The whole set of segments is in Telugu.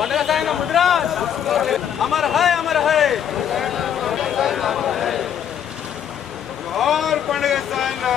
मद्रास आहे ना मद्रास। अमर है अमर है। और पंडे सायना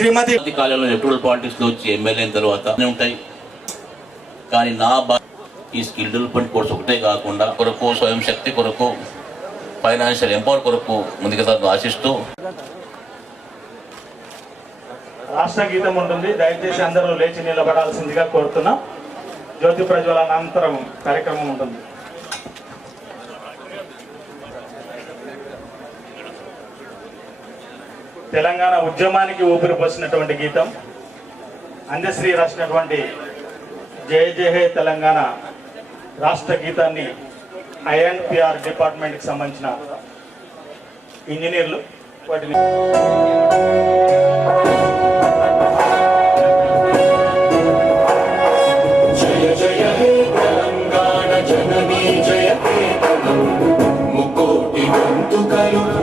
శ్రీమతి కాలంలో ఎలక్ట్రల్ పాలిటిక్స్లో వచ్చి ఎమ్మెల్యే తర్వాత ఉంటాయి. కానీ నా ఈ స్కిల్ డెవలప్మెంట్ కోర్స్ ఒకటే కాకుండా కొరకు స్వయం శక్తి కొరకు ఫైనాన్షియల్ ఎంపవర్ కొరకు ముందుకు ఆశిస్తూ రాష్ట్ర గీతం ఉంటుంది. దయచేసి అందరూ లేచి నిలబడాల్సిందిగా కోరుతున్నాం. జ్యోతి ప్రజ్వలన అనంతరం కార్యక్రమం ఉంటుంది. తెలంగాణ ఉద్యమానికి ఊపిరి పోసినటువంటి గీతం అందశ్రీ రాసినటువంటి జయ జయ హే తెలంగాణ రాష్ట్ర గీతాన్ని ఐఎన్పిఆర్ డిపార్ట్మెంట్కి సంబంధించిన ఇంజనీర్లు వాటిని జయ గొంతుకలు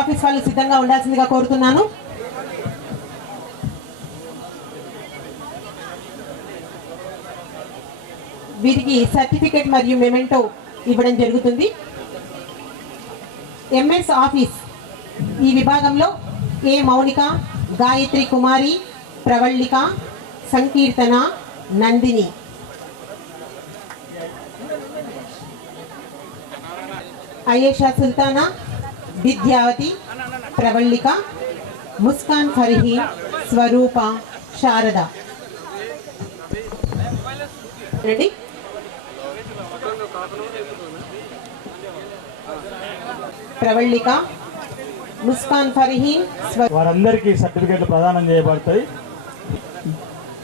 ఆఫీస్ వాళ్ళు సిద్ధంగా ఉండాల్సిందిగా కోరుతున్నాను. వీరికి సర్టిఫికేట్ మరియు మెమెంటో ఇవ్వడం జరుగుతుంది. ఎంఎస్ ఆఫీస్ ఈ విభాగంలో ఏ మౌనిక గాయత్రి కుమారి ప్రవళిక సంకీర్తన నందిని. అయేషా సుల్తానా విద్యావతి ప్రవళిక ముస్కాన్ ఫర్హీన్ స్వరూప శారద. రండి? ప్రవళిక ముస్కాన్ ఫర్హీన్ వారందరికీ సర్టిఫికెట్లు ప్రదానం చేయబడతాయి.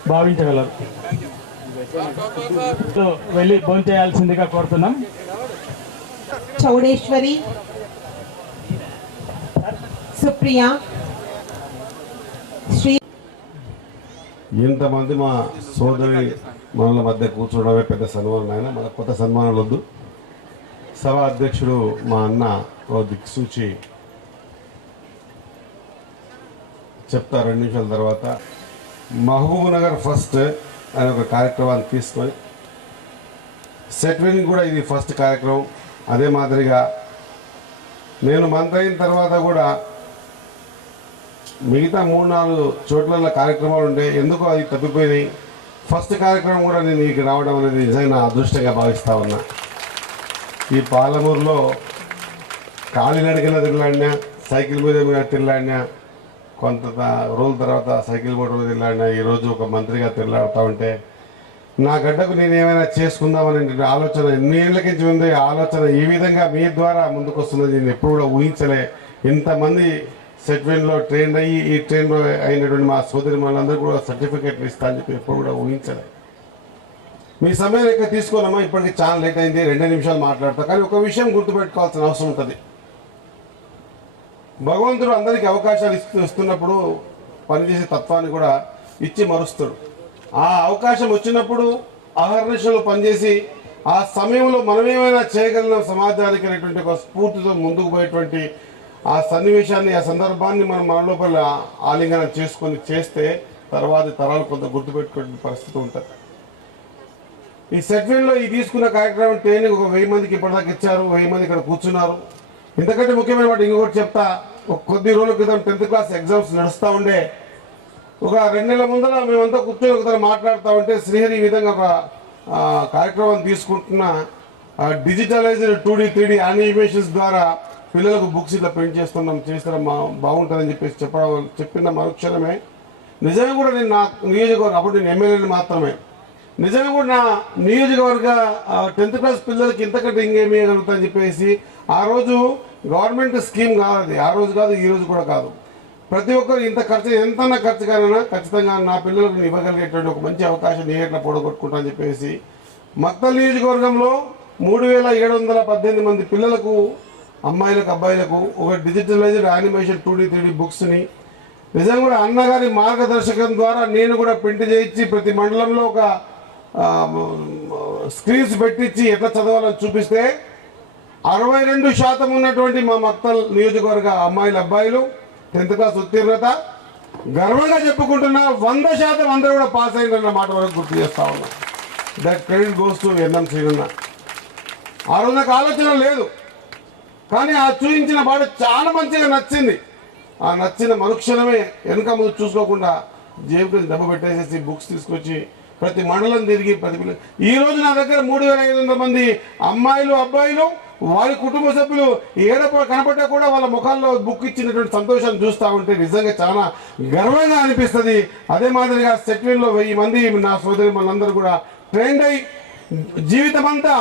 భావించగలరు. వెళ్ళి భోంచేయాల్సిందిగా కోరుతున్నాం. చౌడేశ్వరి సుప్రియ శ్రీ ఇంతమంది మా సోదరి మనల మధ్య కూర్చోవడమే పెద్ద సన్మానం ఆయన మన కొత్త సన్మానాలు వద్దు సభ అధ్యక్షుడు మా అన్న ఓ దిక్సూచి చెప్తా రెండు నిమిషాల తర్వాత మహబూబ్ నగర్ ఫస్ట్ అనే ఒక కార్యక్రమాన్ని తీసుకొని సెట్వింగ్ కూడా ఇది ఫస్ట్ కార్యక్రమం. అదే మాదిరిగా నేను మంత్రి అయిన తర్వాత కూడా మిగతా మూడు నాలుగు చోట్ల కార్యక్రమాలు ఉంటాయి ఎందుకో అవి తప్పిపోయినాయి. ఫస్ట్ కార్యక్రమం కూడా నేను ఇక్కడికి రావడం అనేది నిజంగా నా అదృష్టంగా భావిస్తా ఉన్నా. ఈ పాలమూరులో కాలినడకన తిరలాడినా సైకిల్ మీద మీద తిరలాడినా కొంత రోజుల తర్వాత సైకిల్ బోర్డు మీద తిరలాడినా ఈరోజు ఒక మంత్రిగా తిరలాడుతూ ఉంటే నా గడ్డకు నేను ఏమైనా చేసుకుందామనే ఆలోచన ఎన్ని ఏళ్ళకి ఉంది ఆలోచన ఈ విధంగా మీ ద్వారా ముందుకు వస్తుందని నేను ఎప్పుడు కూడా ఊహించలే. ఇంతమంది సెగ్మెంట్లో ట్రైన్ అయ్యి ఈ ట్రైన్లో అయినటువంటి మా సోదరి మనందరూ కూడా సర్టిఫికేట్లు ఇస్తా అని చెప్పి ఎప్పుడు కూడా ఊహించలే. మీ సమయం ఇక్కడ తీసుకోనమ్మా ఇప్పటికి చాలా లేట్ అయింది రెండే నిమిషాలు మాట్లాడతా. కానీ ఒక విషయం గుర్తుపెట్టుకోవాల్సిన అవసరం ఉంటుంది. భగవంతుడు అందరికీ అవకాశాలు ఇస్తూ ఇస్తున్నప్పుడు పనిచేసే తత్వాన్ని కూడా ఇచ్చి మరుస్తాడు. ఆ అవకాశం వచ్చినప్పుడు అహర్నిశలు పనిచేసి ఆ సమయంలో మనం ఏమైనా చేయగలిగిన సమాజానికి అనేటువంటి ఒక స్ఫూర్తితో ముందుకు పోయేటువంటి ఆ సన్నివేశాన్ని ఆ సందర్భాన్ని మనం మన లోపల ఆలింగనం చేసుకొని చేస్తే తర్వాత తరాలు కొంత గుర్తుపెట్టుకునే పరిస్థితి ఉంటుంది. ఈ సెగ్మెంట్లో ఈ తీసుకున్న కార్యక్రమం ట్రైనింగ్ ఒక వెయ్యి మందికి ఇప్పటిదాకా ఇచ్చారు వెయ్యి మంది ఇక్కడ కూర్చున్నారు. ఇంతకంటే ముఖ్యమైన మాట ఇంకొకటి చెప్తా ఒక కొద్ది రోజుల క్రితం టెన్త్ క్లాస్ ఎగ్జామ్స్ నడుస్తూ ఉండే ఒక రెండు నెలల ముందర మేమంతా కూర్చొని ఒకసారి మాట్లాడుతూ ఉంటే శ్రీహరి ఈ విధంగా ఒక కార్యక్రమం తీసుకుంటున్న digitalised two D three D animations ద్వారా పిల్లలకు బుక్స్ ఇట్లా ప్రింట్ చేస్తున్నాం చేస్తారా మా బాగుంటుందని చెప్పేసి చెప్పడం చెప్పిన మరుక్షణమే. నిజంగా కూడా నేను నా నియోజకవర్గం అప్పుడు నేను ఎమ్మెల్యేని మాత్రమే. నిజంగా కూడా నా నియోజకవర్గ టెన్త్ క్లాస్ పిల్లలకి ఇంతకంటే ఇంకేమి అని చెప్పేసి ఆ రోజు గవర్నమెంట్ స్కీమ్ కాదు అది ఆ రోజు కాదు ఈ రోజు కూడా కాదు. ప్రతి ఒక్కరు ఇంత ఖర్చు ఎంతన్నా ఖర్చు కానైనా ఖచ్చితంగా నా పిల్లలకు ఇవ్వగలిగేటువంటి ఒక మంచి అవకాశం నేను ఎట్లా పొడగొట్టుకుంటా అని చెప్పేసి. మక్తల్ నియోజకవర్గంలో మూడు వేల ఏడు వందల పద్దెనిమిది మంది పిల్లలకు అమ్మాయిలకు అబ్బాయిలకు ఒక digitalised animation two D three బుక్స్ని నిజంగా కూడా అన్నగారి మార్గదర్శకం ద్వారా నేను కూడా ప్రింట్ చేయించి ప్రతి మండలంలో ఒక స్క్రీన్స్ పెట్టించి ఎట్లా చదవాలని చూపిస్తే అరవై రెండు శాతం ఉన్నటువంటి మా మక్తల్ నియోజకవర్గ అమ్మాయిల అబ్బాయిలు టెన్త్ క్లాస్ ఉత్తీర్ణత. గర్వంగా చెప్పుకుంటున్నా వంద శాతం అందరూ కూడా పాస్ అయిందన్న మాట వరకు గుర్తు చేస్తా ఉన్నా. That credit goes to NM శ్రీనన్న. ఆ రోజు నాకు ఆలోచన లేదు. కానీ ఆ చూపించిన పాట చాలా మంచిగా నచ్చింది. ఆ నచ్చిన మరుక్షణమే వెనుక ముందు చూసుకోకుండా జేబుకి దెబ్బ పెట్టేసేసి బుక్స్ తీసుకొచ్చి ప్రతి మండలం తిరిగి ప్రతి ఈ రోజు నా దగ్గర మూడు వేల ఐదు వందల మంది అమ్మాయిలు అబ్బాయిలు వారి కుటుంబ సభ్యులు ఏడప కనపడ్డా కూడా వాళ్ళ ముఖాల్లో బుక్ ఇచ్చినటువంటి సంతోషాన్ని చూస్తూ ఉంటే నిజంగా చాలా గర్వంగా అనిపిస్తుంది. అదే మాదిరిగా సెట్విన్లో వెయ్యి మంది నా సోదరి మనందరూ కూడా ట్రైన్ అయి జీవితమంతా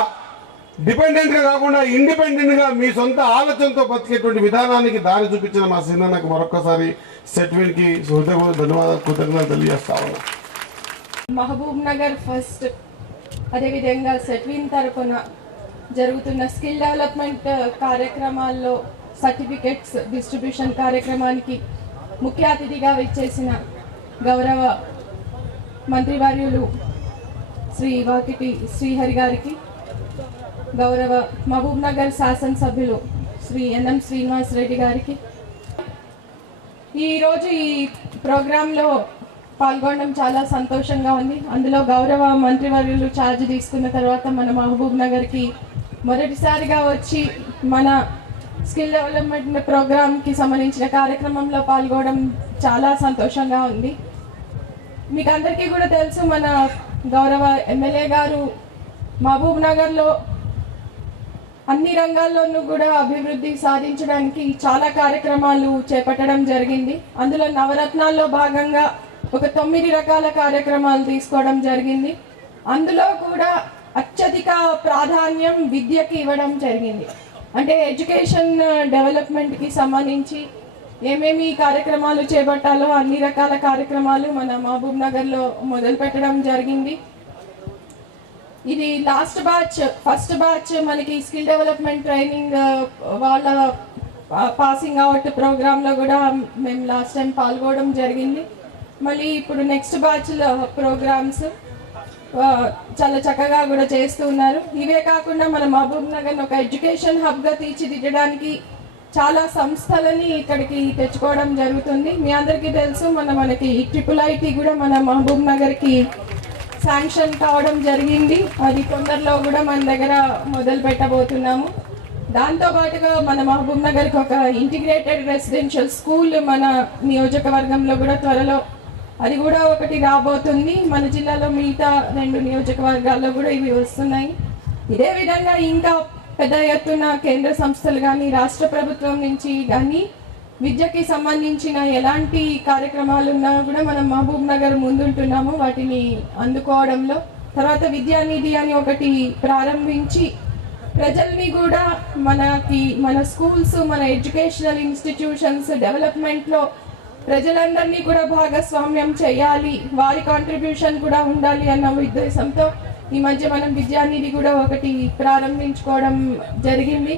డిపెండెంట్గా డిపెండెంట్గా కాకుండా ఇండిపెండెంట్గా మీ సొంత ఆలోచనతో బతికేటువంటి విధానానికి దారి చూపించిన మా సిన్నకు మరొకసారి సెట్విన్కి హృదయ ధన్యవాదాలు కృతజ్ఞతలు తెలియజేస్తా ఉన్నా. మహబూబ్ నగర్ ఫస్ట్ అదేవిధంగా సెట్విన్ తరఫున జరుగుతున్న స్కిల్ డెవలప్మెంట్ కార్యక్రమాల్లో సర్టిఫికెట్స్ డిస్ట్రిబ్యూషన్ కార్యక్రమానికి ముఖ్య అతిథిగా విచ్చేసిన గౌరవ మంత్రివర్యులు శ్రీ వాకిటి శ్రీహరి గారికి గౌరవ మహబూబ్ నగర్ శాసనసభ్యులు శ్రీ ఎన్ఎం శ్రీనివాస్ రెడ్డి గారికి. ఈరోజు ఈ ప్రోగ్రాంలో పాల్గొనడం చాలా సంతోషంగా ఉంది. అందులో గౌరవ మంత్రివర్యులు ఛార్జ్ తీసుకున్న తర్వాత మన మహబూబ్ నగర్కి మొదటిసారిగా వచ్చి మన స్కిల్ డెవలప్మెంట్ ప్రోగ్రామ్కి సంబంధించిన కార్యక్రమంలో పాల్గొనడం చాలా సంతోషంగా ఉంది. మీకు అందరికీ కూడా తెలుసు మన గౌరవ ఎమ్మెల్యే గారు మహబూబ్ నగర్లో అన్ని రంగాల్లోనూ కూడా అభివృద్ధి సాధించడానికి చాలా కార్యక్రమాలు చేపట్టడం జరిగింది. అందులో నవరత్నాల్లో భాగంగా ఒక తొమ్మిది రకాల కార్యక్రమాలు తీసుకోవడం జరిగింది. అందులో కూడా అత్యధిక ప్రాధాన్యం విద్యకి ఇవ్వడం జరిగింది. అంటే ఎడ్యుకేషన్ డెవలప్మెంట్కి సంబంధించి ఏమేమి కార్యక్రమాలు చేపట్టాలో అన్ని రకాల కార్యక్రమాలు మన మహబూబ్ నగర్లో మొదలు పెట్టడం జరిగింది. ఇది లాస్ట్ బ్యాచ్ ఫస్ట్ బ్యాచ్ మనకి స్కిల్ డెవలప్మెంట్ ట్రైనింగ్ వాళ్ళ పాసింగ్ అవుట్ ప్రోగ్రాంలో కూడా మేము లాస్ట్ టైం పాల్గొనడం జరిగింది. మళ్ళీ ఇప్పుడు నెక్స్ట్ బ్యాచ్లో ప్రోగ్రామ్స్ చాలా చక్కగా కూడా చేస్తూ ఉన్నారు. ఇవే కాకుండా మన మహబూబ్ నగర్ని ఒక ఎడ్యుకేషన్ హబ్గా తీర్చిదిద్దడానికి చాలా సంస్థలని ఇక్కడికి తెచ్చుకోవడం జరుగుతుంది. మీ అందరికీ తెలుసు మన మనకి ట్రిపుల్ ఐటీ కూడా మన మహబూబ్ నగర్కి శాంక్షన్ కావడం జరిగింది. అది తొందరలో కూడా మన దగ్గర మొదలు పెట్టబోతున్నాము. దాంతో పాటుగా మన మహబూబ్ నగర్కి ఒక ఇంటిగ్రేటెడ్ రెసిడెన్షియల్ స్కూల్ మన నియోజకవర్గంలో కూడా త్వరలో అది కూడా ఒకటి రాబోతుంది. మన జిల్లాలో మిగతా రెండు నియోజకవర్గాల్లో కూడా ఇవి వస్తున్నాయి. ఇదే విధంగా ఇంకా పెద్ద ఎత్తున కేంద్ర సంస్థలు కానీ రాష్ట్ర ప్రభుత్వం నుంచి కానీ విద్యకి సంబంధించిన ఎలాంటి కార్యక్రమాలు ఉన్నా కూడా మనం మహబూబ్ నగర్ ముందుంటున్నాము వాటిని అందుకోవడంలో. తర్వాత విద్యానిధి అని ఒకటి ప్రారంభించి ప్రజల్ని కూడా మనకి మన స్కూల్స్ మన ఎడ్యుకేషనల్ ఇన్స్టిట్యూషన్స్ డెవలప్మెంట్లో ప్రజలందరినీ కూడా భాగస్వామ్యం చేయాలి వారి కాంట్రిబ్యూషన్ కూడా ఉండాలి అన్న ఉద్దేశంతో ఈ మధ్య మనం విద్యానిధి కూడా ఒకటి ప్రారంభించుకోవడం జరిగింది.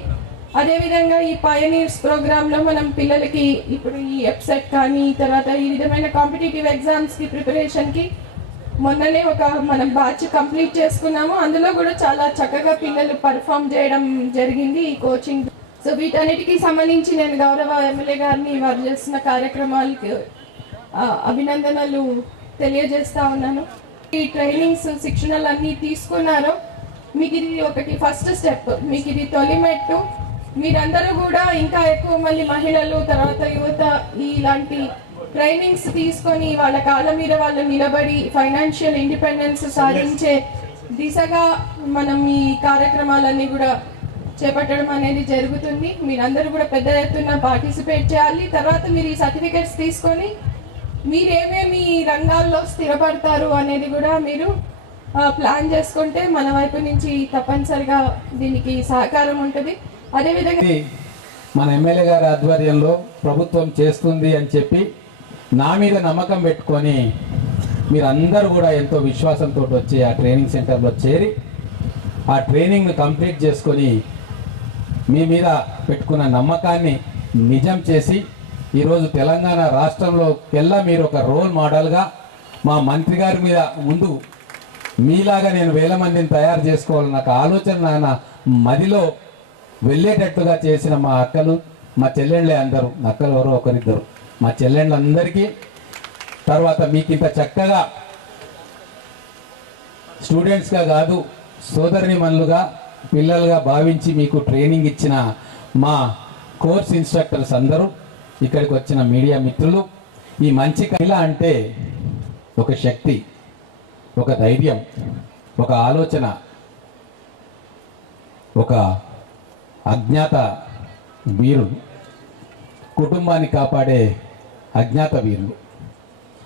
అదేవిధంగా ఈ పయనీర్స్ ప్రోగ్రాంలో మనం పిల్లలకి ఇప్పుడు ఈ ఎప్సెట్ కానీ తర్వాత ఈ విధమైన కాంపిటేటివ్ ఎగ్జామ్స్కి ప్రిపరేషన్కి మొన్ననే ఒక మనం బ్యాచ్ కంప్లీట్ చేసుకున్నాము. అందులో కూడా చాలా చక్కగా పిల్లలు పర్ఫామ్ చేయడం జరిగింది ఈ కోచింగ్ సో వీటన్నిటికీ సంబంధించి నేను గౌరవ ఎమ్మెల్యే గారిని వారు చేస్తున్న కార్యక్రమాలకు అభినందనలు తెలియజేస్తా ఉన్నాను. ఈ ట్రైనింగ్స్ శిక్షణలు అన్నీ తీసుకున్నారో. మీకు ఇది ఒకటి ఫస్ట్ స్టెప్ మీకు ఇది తొలి మెట్టు. మీరందరూ కూడా ఇంకా ఎక్కువ మంది మహిళలు తర్వాత యువత ఇలాంటి ట్రైనింగ్స్ తీసుకొని వాళ్ళ కాళ్ళ మీద వాళ్ళు నిలబడి ఫైనాన్షియల్ ఇండిపెండెన్స్ సాధించే దిశగా మనం ఈ కార్యక్రమాలన్నీ కూడా చేపట్టడం అనేది జరుగుతుంది. మీరందరూ కూడా పెద్ద ఎత్తున పార్టిసిపేట్ చేయాలి. తర్వాత మీరు ఈ సర్టిఫికెట్స్ తీసుకొని మీరేమేమి రంగాల్లో స్థిరపడతారు అనేది కూడా మీరు ప్లాన్ చేసుకుంటే మన వైపు నుంచి తప్పనిసరిగా దీనికి సహకారం ఉంటుంది. అదేవిధంగా మన ఎమ్మెల్యే గారి ఆధ్వర్యంలో ప్రభుత్వం చేస్తుంది అని చెప్పి నా మీద నమ్మకం పెట్టుకొని మీరందరూ కూడా ఎంతో విశ్వాసంతో వచ్చి ఆ ట్రైనింగ్ సెంటర్లో చేరి ఆ ట్రైనింగ్ను కంప్లీట్ చేసుకొని మీ మీద పెట్టుకున్న నమ్మకాన్ని నిజం చేసి ఈరోజు తెలంగాణ రాష్ట్రంలో కెల్లా మీరు ఒక రోల్ మోడల్గా మా మంత్రి గారి మీద ముందు మీలాగా నేను వేల మందిని తయారు చేసుకోవాలన్న ఆలోచన నాన్న మదిలో వెళ్ళేటట్టుగా చేసిన మా అక్కలు మా చెల్లెళ్ళే అందరూ. అక్కలు ఎవరో ఒకరిద్దరు. మా చెల్లెళ్ళందరికీ తర్వాత మీకు ఇంత చక్కగా స్టూడెంట్స్గా కాదు సోదరిని మనులుగా పిల్లలుగా భావించి మీకు ట్రైనింగ్ ఇచ్చిన మా కోర్స్ ఇన్స్ట్రక్టర్స్ అందరూ ఇక్కడికి వచ్చిన మీడియా మిత్రులు. ఈ మంచి కళ అంటే ఒక శక్తి ఒక ధైర్యం ఒక ఆలోచన ఒక అజ్ఞాత వీరులు కుటుంబాన్ని కాపాడే అజ్ఞాత వీరులు.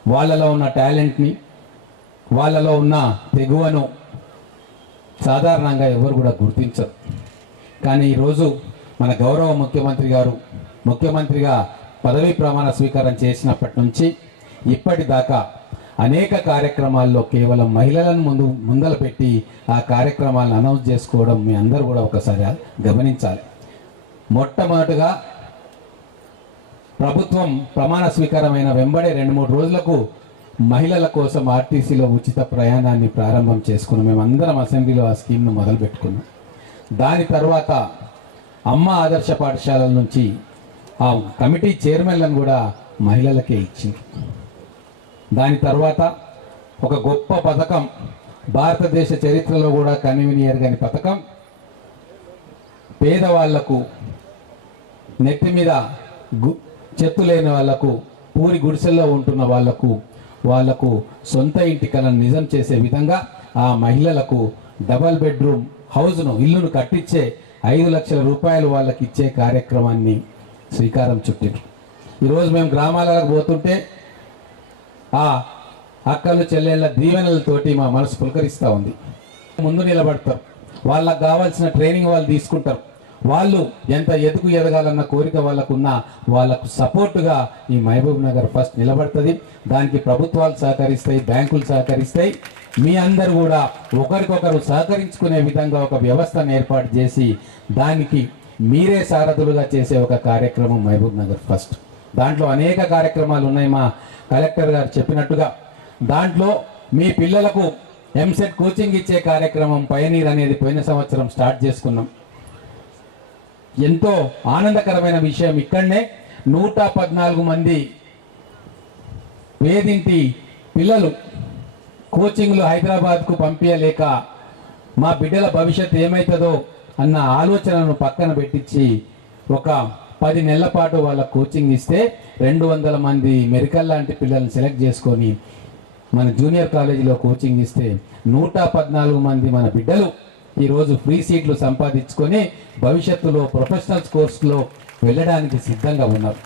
వాళ్ళలో ఉన్న టాలెంట్ని వాళ్ళలో ఉన్న తెగువను సాధారణంగా ఎవరు కూడా గుర్తించరు. కానీ ఈరోజు మన గౌరవ ముఖ్యమంత్రి గారు ముఖ్యమంత్రిగా పదవీ ప్రమాణ స్వీకారం చేసినప్పటి నుంచి ఇప్పటిదాకా అనేక కార్యక్రమాల్లో కేవలం మహిళలను ముందు ముందల పెట్టి ఆ కార్యక్రమాలను అనౌన్స్ చేసుకోవడం మీ అందరూ కూడా ఒకసారి గమనించాలి. మొట్టమొదటగా ప్రభుత్వం ప్రమాణ స్వీకారమైన వెంబడే రెండు మూడు రోజులకు మహిళల కోసం ఆర్టీసీలో ఉచిత ప్రయాణాన్ని ప్రారంభం చేసుకున్నాం మేమందరం అసెంబ్లీలో ఆ స్కీమ్ను మొదలు పెట్టుకున్నాం. దాని తర్వాత అమ్మ ఆదర్శ పాఠశాలల నుంచి ఆ కమిటీ చైర్మన్లను కూడా మహిళలకే ఇచ్చింది దాని తర్వాత ఒక గొప్ప పథకం భారతదేశ చరిత్రలో కూడా కన్వీనియర్ పథకం. పేదవాళ్ళకు నెత్తి మీద గు చెత్తు లేని వాళ్ళకు పూరి గుడిసెల్లో ఉంటున్న వాళ్ళకు వాళ్ళకు సొంత ఇంటి కలను నిజం చేసే విధంగా ఆ మహిళలకు డబల్ బెడ్రూమ్ హౌస్ను ఇల్లును కట్టించే ఐదు లక్షల రూపాయలు వాళ్ళకి ఇచ్చే కార్యక్రమాన్ని శ్రీకారం చుట్టారు ఈరోజు మేము గ్రామాలకు పోతుంటే ఆ అక్కలు చెల్లెళ్ళ దీవెనలతోటి మా మనసు పులకరిస్తూ ఉంది. ముందు నిలబడతారు వాళ్ళకు కావాల్సిన ట్రైనింగ్ వాళ్ళు తీసుకుంటారు. వాళ్ళు ఎంత ఎదుగు ఎదగాలన్న కోరిక వాళ్ళకున్నా వాళ్ళకు సపోర్టుగా ఈ మహబూబ్ నగర్ ఫస్ట్ నిలబడుతుంది. దానికి ప్రభుత్వాలు సహకరిస్తాయి బ్యాంకులు సహకరిస్తాయి. మీ అందరు కూడా ఒకరికొకరు సహకరించుకునే విధంగా ఒక వ్యవస్థను ఏర్పాటు చేసి దానికి మీరే సారథులుగా చేసే ఒక కార్యక్రమం మహబూబ్ నగర్ ఫస్ట్. దాంట్లో అనేక కార్యక్రమాలు ఉన్నాయి మా కలెక్టర్ గారు చెప్పినట్టుగా. దాంట్లో మీ పిల్లలకు ఎంసెట్ కోచింగ్ ఇచ్చే కార్యక్రమం పయనీర్ అనేది పోయిన సంవత్సరం స్టార్ట్ చేసుకున్నాం. ఎంతో ఆనందకరమైన విషయం ఇక్కడనే నూట పద్నాలుగు మంది వేదింటి పిల్లలు కోచింగ్లు హైదరాబాద్కు పంపించలేక మా బిడ్డల భవిష్యత్ ఏమవుతుందో అన్న ఆలోచనను పక్కన పెట్టించి ఒక పది నెలల పాటు వాళ్ళ కోచింగ్ ఇస్తే రెండు వందల మంది మెరికల్ లాంటి పిల్లల్ని సెలెక్ట్ చేసుకొని మన జూనియర్ కాలేజీలో కోచింగ్ ఇస్తే నూట పద్నాలుగు మంది మన బిడ్డలు ఈరోజు ఫ్రీ సీట్లు సంపాదించుకొని భవిష్యత్తులో ప్రొఫెషనల్స్ కోర్సులో వెళ్ళడానికి సిద్ధంగా ఉన్నారు.